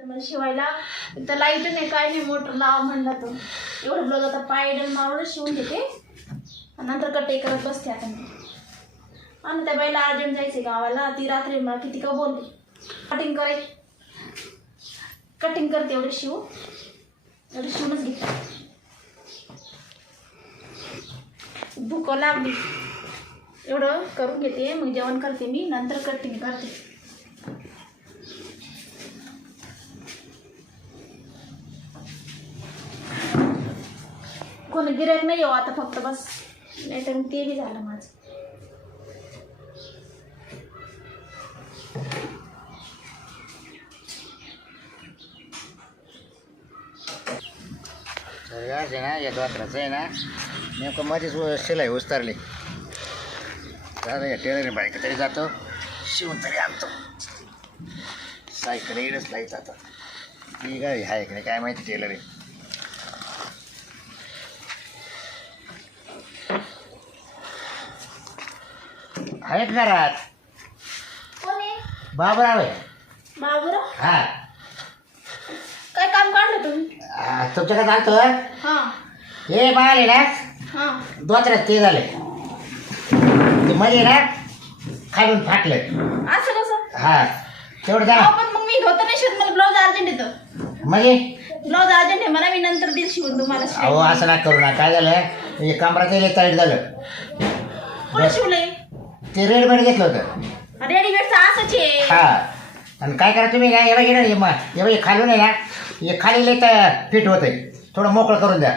तर मला शिवायला तर लाइट नाही काय नाही मोटर लावा म्हणला तो एवढं ब्लाऊज आता पायडल मारून शिवून घेते. नंतर कटे करत बसते आता मी. आणि त्या बाईला अर्जंट जायचे गावाला. ती रात्री मला किती का बोलली. कटिंग करे कटिंग करते एवढे शिव एवढे शिवूनच घेते. भूक लागली. एवढं करून घेते मग जेवण करते मी नंतर कटिंग करते. कोणी गिरायक नाही येऊ आता फक्त बस. नाही तर ते बी झालं माझं. आज आहे ना या दोतराचं आहे ना नेमकं मध्येच शिलाई उस्तारली. दादा या टेलर बाईक तरी जातो. शिवून तरी आणतो. सायकल इडच लाईत आता. ती काय आहे की नाही काय माहिती टेलर आहे आहेत घरात? कोण आहे? बाबराव आहे. बाबूराव? हा. काय काम काढलं तुम्ही? आ, तुमच्याकडे चालतो हां? हे. बाळे ना हां. दोतऱ्यात ते झाले. ते मध्ये ना खालून फाटलं. असं कसं? हा. तेवढं अहो, जा पण मग मी होतं नाही शिवत मला ब्लाऊज अर्जंट येतं म्हणजे ब्लाऊज अर्जंट आहे मला मी नंतर देईल शिवून तुम्हाला अहो असं ना करू ना. काय झालं? हे कमरात लय टाईट झालं. कोण शिवलंय? ते रेडमेड घेतलं होतं. रेडीमेडचं असंच आहे. हा. आणि काय करा तुम्ही काय एवढं गेलं हे मग एवढं हे खालून आहे ना हे खाली लय तर फिट होतंय. थोडं मोकळं करून द्या.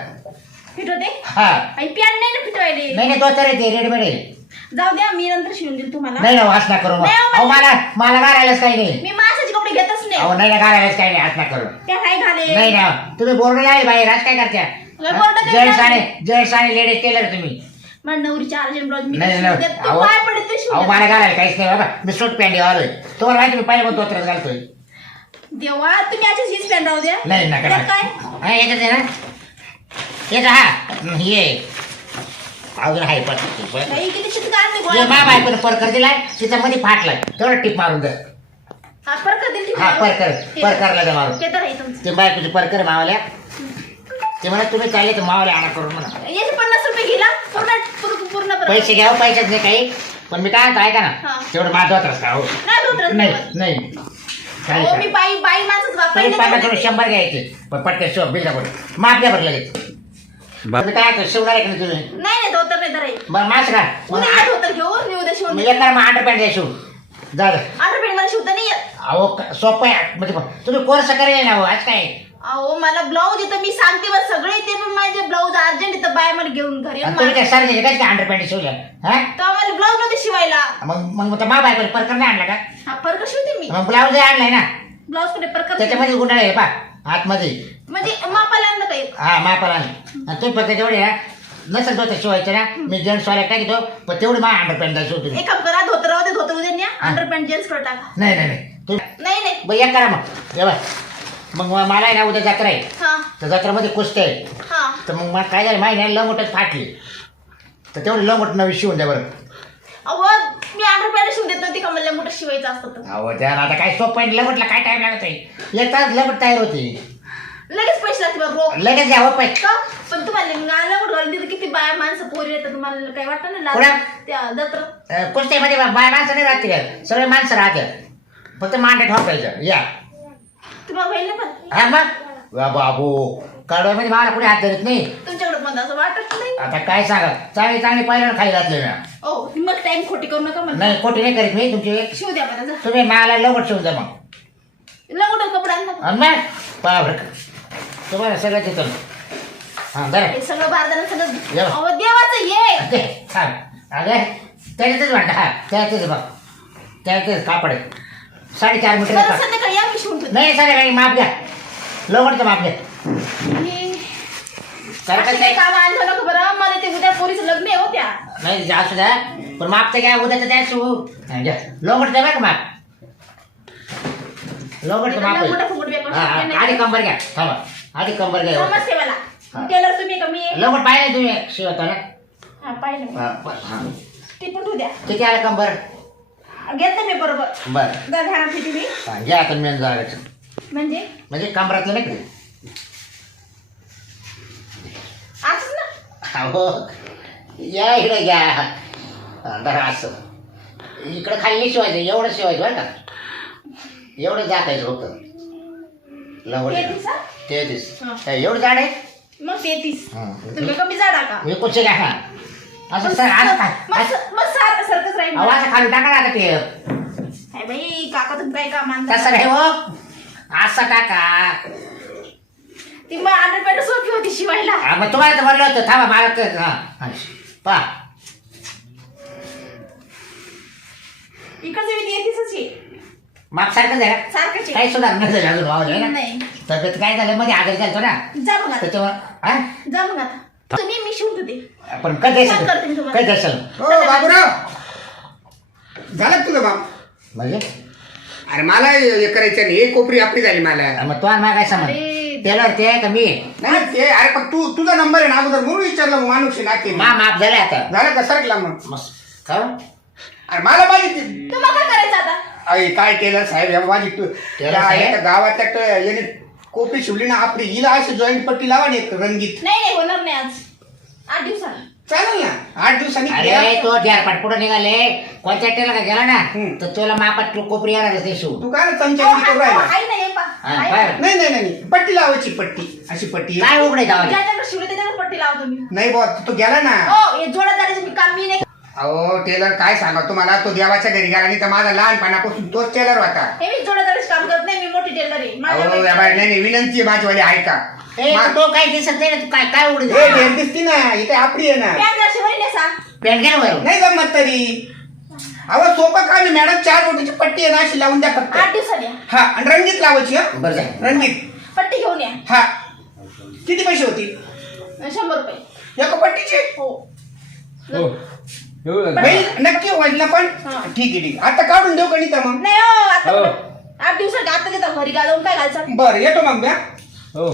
फिट होते हा. आणि नाही ना फिटवायले? नाही नाही तो तर आहे ते रेडमेड आहे. जाऊ द्या मी नंतर शिवून देईल तुम्हाला. नाही ना वास ना करू मग. नाही, अहो, अहो मला मला घालायलाच काही नाही. मी माणसाचे कपडे घेतच नाही. अहो नाही ना घालायलाच काही नाही हात ना करू. त्या काय घाले. नाही ना तुम्ही बोर्ड नाही बाहेर आज काय करत्या? board नाही जेंट्स लावले? आणि जेंट्स आणि लेडीज टेलर तुम्ही. माझ्या नवरीचे अर्जंट ब्लाऊज मी नाही. अहो काय पडत अहो मला घालायला काहीच नाही बाबा. मी सूट पॅन्ट आलोय तुम्हाला माहिती मी पहिले पण तोत्रच घालतोय? देवा तुम्ही याच्याच हीच पॅन्ट राहू द्या. नाही ना त्यात काय? हा याच्यात आहे ना? याचा हा ये अजून आहे पण किती काय नाही ये गोळा मा बायकोने परकर दिलाय तिचा मध्ये फाटलाय. तेवढा टिप मारून दे. हा परकर दिली ती हा मला. परकर ते- परकरला द्या मारून. ते तर आहे तुमचं. ते बायकोची परकर मावाल्या. ते म्हणा तुम्ही चालले तर मावाल्या आणा करून म्हणा. याचे पन्नास रुपये गेला पूर्ण पूर्ण. पैसे घ्यावं पैसेच नाही काही पण मी काय म्हणतो ऐका हा. ना तेवढं महत्वाचं असतं हो? नाही धोत्रच नाही. नाही. नाही. चालेल हो मी चालेल. बाई बाई माणसंच बा तुम्ही पहिले पन्नास तर- रुपये शंभर घ्यायचे. पण पटकन शिव बिल दाखवून. माप द्या बरं लगेच. तुम्ही काय आता शिवणार आहे का नाही तुम्ही? नाही नाही धोतर नाही आहे बरं मास का उद्या धोतर घेऊन मी उद्या शिवून मग एक करा मग अंडर पॅन्ट द्या शिव जा जा. आठ रुपये मला शिवता नाही येत. अहो क- सोपं आहे. म्हणजे तुम्ही कोर्स करेल ना हो आज काय? अहो मला ब्लाऊज येतं मी सांगते बस सगळे ते पण माझे ब्लाऊज अर्जंट येतं बाय मला घेऊन घरी आणि तुम्ही काय सारखे काय अंडर पॅन्ट शिवल्या हा? तेव्हा मला ब्लाऊज नव्हते शिवायला. मग मग मग मा बायको परकर नाही आणला का? हा परकर शिवते मी. मग ब्लाऊज आणलाय ना ब्लाऊज कुठे परकर त्याच्यामध्ये गुंडाळ आहे पा आतमध्ये. म्हणजे मापाला आणलं काही हा मापाला आणि तुम्ही पण त्याच्यावर आहे ना नसेल तो शिवायचं ना. मी जेंट्स वाल्या टाकीतो पण तेवढी मा अंडर पॅन्ट द्यायची होती एक काम करा धोतर राहू दे धोतर उद्या न्या. अंडर पॅन्ट जेन्सकडे टाका. नाही नाही नाही. तुम्ही नाही नाही. बरं एक करा मग. ये बाय मग म- मला आहे ना उद्या जत्रा आहे. हा. तर जत्रामध्ये कुस्ती आहे. हा. तर मग मला काय झालं माहिती नाही लंगोटच फाटली. तर तेवढी लंगोट नवी शिवून द्या बरं. अहो मी देत नव्हती का? मला मोठं शिवायचं असतं तर. अहो त्या आता काय सोपं आहे लंगोटला काय लागत आहे? एक तास लंगोट तयार होती. लगेच पैसे लागते बघ रोख लगेच हो पैसे. का? पण तुम्हाला गाला कुठं घालून तिथं किती बाया माणसं पोरी येतात तुम्हाला काही वाटतं ना? लाज? त्या जत्र अं, कुस्तीमध्ये बा- बाय माणसं नाही राहते सगळे माणसं राहतात. फक्त मांडे ठोकायचं या. तुम्हाला होईल ना पण. हा मग? वा बाबू. कडव्यामध्ये मला कुठे हात धरत नाही. तुमच्याकडे पण असं वाटत नाही? आता काय सांगा? चांगली चांगली पहिल्यानं खाली घातले ना ओ मग टाइम खोटी करू नका नाही खोटी नाही करीत मी तुमची. शिव द्या मला जा. तुम्ही मला लवकर शिवून द्या मग. लगोट कपडा आणला का. तुम्हाला सगळं देतो हां बरं. हे सगळं भारतानं सगळं या. अहो देवाचं ये थांब. अगं त्याच्यातच वाटतं हा त्याच्यातच बघ. त्याच्यातच कापड आहे. साडेचार मीटर बरं कापड. संध्याकाळी या मी शिवून ठेवते नाही संध्याकाळी माप माप कारण असे काही काम नको बरं. मला ते उद्या पोरीचं लग्न आहे हो त्या. नाही असू द्या. पण माप तर घ्या उद्या तर द्या माप? माप आहे. मोठा हा, हा. आधी कंबर घ्या. थांबा. आधी कंबर घ्या. समजते मला. टेलर तुम्ही का मी? लवकर पाहिजे तुम्ही शिवताना? हा पाहिलं मी. हा, बरं, हा. ती पण ठेवू द्या. किती आलं कंबर? घेतलं मी बरोबर. बरं. जा घाणा फिटी मी. हा, घ्या आता मेन जागाचं म्हणजे? म्हणजे कमरातलं नाही का? असंच ना? हो या इकडे हा, धरा असं. इकडं खाली शिवायचं एवढं शिवायचं बरं का. एवढं जातायचं होतं लवड तेहतीस हा? तेहतीस. हा. काय एवढं झाड आहे? मग तेहतीस. हं. तुम्ही कमी जाडा का? मी कुठचे घ्या असं सर असं काय? मग असं- मग सारखं सारखंच राहील अहो, असं खाली टाका ना आता ते. काय बाई काका तुम्ही काय काम आणता तसं नाही हो. असं टाका. ती मग अंडरपॅन्ट सोपी होती शिवायला. हा, मग तुम्हाला तर म्हणलं होतं. थांबा मला तर हा हा. पहा. इकडचं मी तेहतीसच आहे. माप सारखं झालं सारखंच आहे. काही सुधार नाही झाली अजून भाऊ ना? नाही. तब्येत काय झालं? मध्ये आजारी चालतो ना. जा मग आता. त्याच्यामुळे हा? जा मग आता. तुम्ही मी होते पण करते मी तुम्हाला. असेल हो बाबूराव! झालं का तुझं बाप? म्हणजे? अरे मला हे करायचं नाही एक कोपरी आपली झाली मला. मग तो मला काय समज अरे. टेलर ते का मी? नाही ते अरे पण तू तुझा नंबर आहे ना अगोदर म्हणून विचारलं मग माणूस आहे ना ते. मा माप झाले आता. झालं का? सरकला मग. मस्त. हो? अरे मला पाहिजे ते- तुम्हाला काय करायचं आता? अरे काय टेलर साहेब? या माझी तू त्या साहेब? एका गावातल्या ट- याने कोपरी शिवली ना आपली हिला अशी जॉईंट पट्टी लावा ना एक रंगीत. नाही नाही होणार नाही आज. आठ दिवसाला चालेल ना? आठ दिवसांनी अरे केला. तो ढेरपाट पुढे निघाले. कोणत्या टेलर गेला ना हम्म. तर तुला मापात तू कोपरी येणार ते शिव तू काय चमच्यागिरी राहिला? हे. हा, काय? नाही नाही नाही नाही. पट्टी लावायची पट्टी. अशी पट्टी. काय उघडे जावा ज्याच्याकडे शिवले त्याच्याकडे पट्टी लावतो मी नाही बॉ तो गेला ना. हो हे मी काम मी नाही अहो टेलर काय सांगा तुम्हाला? तो देवाच्या घरी गेला नाही तर माझा लहानपणापासून तोच टेलर होता. हे मी जोडा जाण्याचं काम करत नाही मी मोठी टेलर आहे माझ्या अहो या बाई, नाही नाही विनंती आहे माझीवाली ऐका. ए, मा- तो काय दिसत नाही ना, तू काय काय हे ढेर दिसती ना इथे आपली आहे ना. ना वरून. नाही जमत तरी. अहो सोपं काम आहे मॅडम चार बोटीची पट्टी आहे ना अशी लावून द्या फक्त. आठ दिवसात या. हा आणि रंगीत लावायची हा? बरं झालं. रंगीत. पट्टी घेऊन या. हा. किती पैसे होतील? शंभर रुपये. एका पट्टीचे? हो. हो. एवढं बाई नक्की ना पण? हा. ठीक आहे ठीक आहे. आता काढून देऊ तर मग? नाही हो आता हो. कुठं? आठ दिवसात आता देता घरी घालून काय घालचा बरं येतो मग ब्या हो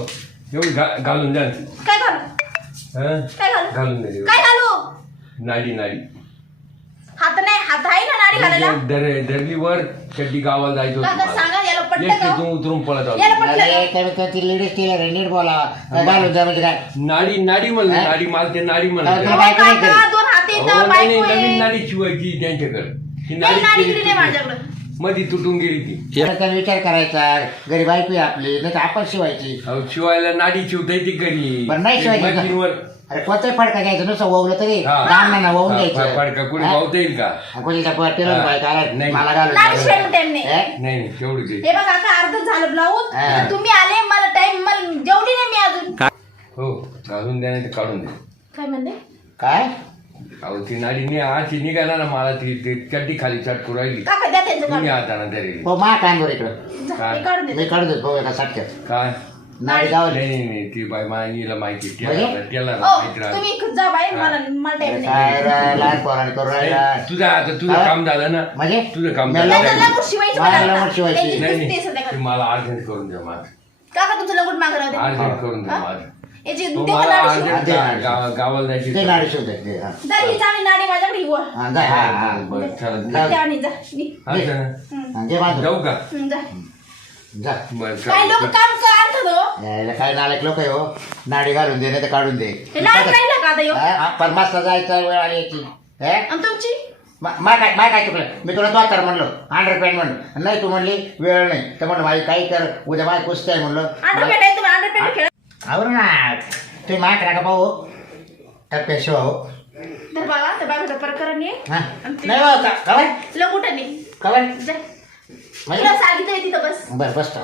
घा घालून द्या ना. काय घालू हं? काय घालू घालून द्या काय घालू नाडी नाडी हात नाही हात आहे ना नाडी घालायला धर- धरली वर चड्डी गावाला जायचं काका होतं सांगा याला मला. पटलं का एकटी तू उतरून पळत याला आलो पटलं अरे का तर तो ती लेडीज टेलर आहे नीट बोला घालून जा म्हणजे काय नाडी नाडी म्हणलं हा? नाडी मला ते नाडी म्हणलं अहो, बायको नाही काका, करीत. दोन हात अहो, येतं नाही नाही, बायको नवीन आहे. नाडी शिवायची त्यांच्याकडे ती नाही नाडी नाही. माझ्याकडं मधी तुटून गेली ती. त्याचा विचार करायचा घरी बायको आहे आपली नाही तर आपण शिवायची. अहो शिवायला नाडी शिवता येते घरी. बरं, नाही शिवायची? मशीनवर अरे कोणताही फडका घ्यायचं नुसतं ववलं तरी. हा. राम नाही ना ववून हा, घ्यायचं. फडका कुठे हा? गावता येईल का? कोणीचा हा. नाही. मला घालून द्या. शिवाय टाइम नाही हे? नाही नाही तेवढं ते हे बघा काका अर्ध झालं ब्लाऊज हा. तर तुम्ही आले मला टाइम मला जेवली नाही मी अजून. हो घालून द्या नाही तर काढून द्या. काय म्हणते काय? अहो ती नाडी नि आची निघाला ना मला ती ती चड्डी खाली चटकू राहिली. काका त्यांचं तुम्ही काढून. हाताना तरी हो मा कांदवर इकडं जा, काय? हे काढून मी दे काढून देतो भाऊ एका साठक्यात काय नाडी गावली नाही नाही नाही ती बाई माहिला माहिती? त्याला त्याला ओ माहिती राहिली. तुम्ही जा बाई हा. मला मला टाइम नाही काय रे, लहान पोराने करू राहिला नाही, तुझं आता तुझं हा? काम झालं ना म्हणजे तुझं काम नाही, झालं त्याचं नाही. लंगोट शिवायचं मला मला लंगोट आता. शिवायची. त्याची नाही दिसते नाही सध्या ते मला अर्जंट करून द्या माझं काका तुमचं लंगोट मागं राहू दे अर्जंट करून द्या हा? माझं याची हो, देता मला नाडी शिवून. अर्जंट दे नाडी. गाव- गावाला जायची ते नाडी शिवते ते हा. जा ही चांगली नाडी माझ्याकडे ही वर. हा, जा, हा, हा. बरं चालेल जा. त्या आणि जा नी. हा, चला. हम्म. हा, घे बांधून. जाऊ का हम्म, जा जा बरं काय लोक चालेल. काम का आणतात हो यायला काय नालायक लोक आहे हो नाडी घालून दे नाही तर काढून दे हे नाडी राहिला का आता ह्यो? हा, पण मस्त जायचं वेळ आली याची हे? आणि तुमची मा मा काय माय काय चुकलं? मी तुला दोतर म्हणलो. अंडर पॅन्ट म्हणलं. नाही तू म्हणली वेळ नाही. तर म्हणलं माझी काही कर. उद्या माझी कुस्ती आहे म्हणलं. आवर ना तुम्ही माय करा का भाऊ टप्प्या शिवा हो. तर तर प्रकरण ये हा. नाही हो का जा. म्हणजे? तुला सांगितलंय तिथं बस. बरं बसतो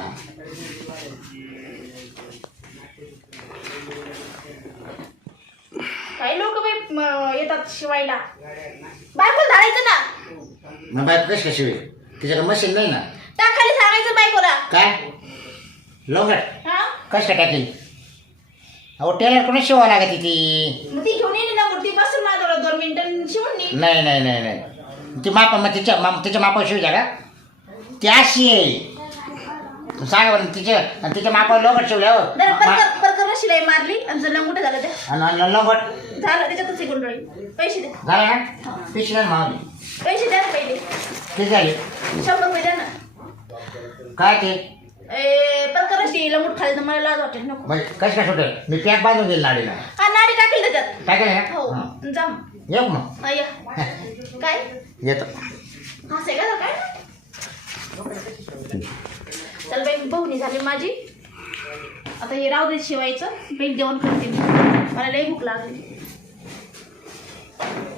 काही लोक येतात शिवायला. बायकोला धाडायचं ना? मग बायको कशी कशी होईल तिच्याकडे मशीन नाही ना? टाकायला सांगायचं बायकोला. काय? लोकट हा? कष्ट टाकेल? अहो टेलर कोणी शिवावं लागत ती मग ती घेऊन येईल ना ती बसून माझ्याकडे दोन मिनिटं शिवून नाही नाही नाही नाही. ती मापा मग तिच्या मा तिच्या मापावर शिवजा का ती अशी आहे. सांगा बरं तिच्या आणि तिच्या मापावर लोकट शिवल्या हो. जरा मा- परकर परकर शिलाई मारली आणि जर लंगोट झालं ते आणि- झालं त्याच्यातच हे गुंडळी पैसे द्या. झालं ना? मावली. पैसे द्या ना पहिले. किती झाली. शंभर रुपये द्या ना. काय ते? ए पर करा स्टीलला मुठ खाली तर मला लाज वाटेल नको. म्हणजे कसं काय सुटेल मी पॅक बांधून देईल नाडीला. हा नाडी टाकेल त्याच्यात. काय काय? हो जा येऊ मग? हा, या. काय? येतो. हसाय का काय? चल बाई बहुणी झाली माझी. आता हे राहू दे शिवायचं. बाई जेवण करते मी. मला लई भूक लागली. Thank you.